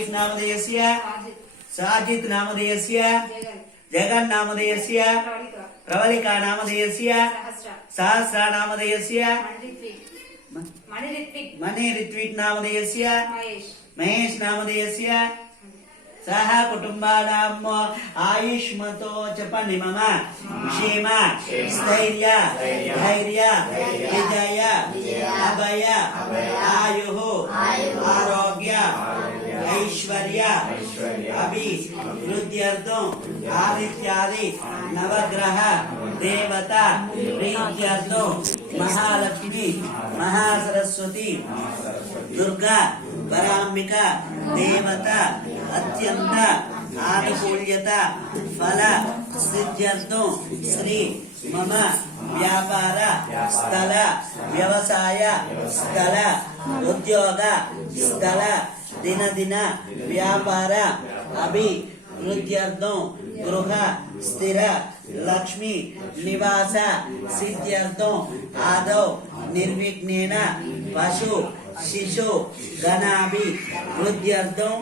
राकेश नामधेयस्य साजिद नामधेयस्य जगन नामधेयस्य प्रवलिका नामधेयस्य सहस्रा नामधेयस्य मणि ऋत्विक नामधेयस्य महेश नामधेयस्य सह कुटुंबानाम् आयुष्मतो चपन्नि मम क्षेम स्थैर्य धैर्य विजय अभय आयुः आरोग्य ऐश्वर्य अभिवृद्ध्यर्थं आदित्यादि नवग्रह देवता प्रीत्यर्थं महालक्ष्मी महासरस्वती दुर्गा पराम्बिका देवता अत्यंत आनुकूल्यता फल सिद्ध्यर्थं श्री मम व्यापार स्थल व्यवसाय स्थल उद्योग स्थल दिन दिन व्यापार अभिवृद्ध्यर्थं गृह स्थिर लक्ष्मी निवास सिद्ध्यर्थं आदौ निर्विघ्नेन पशु शिशु गणाभिवृद्ध्यर्थं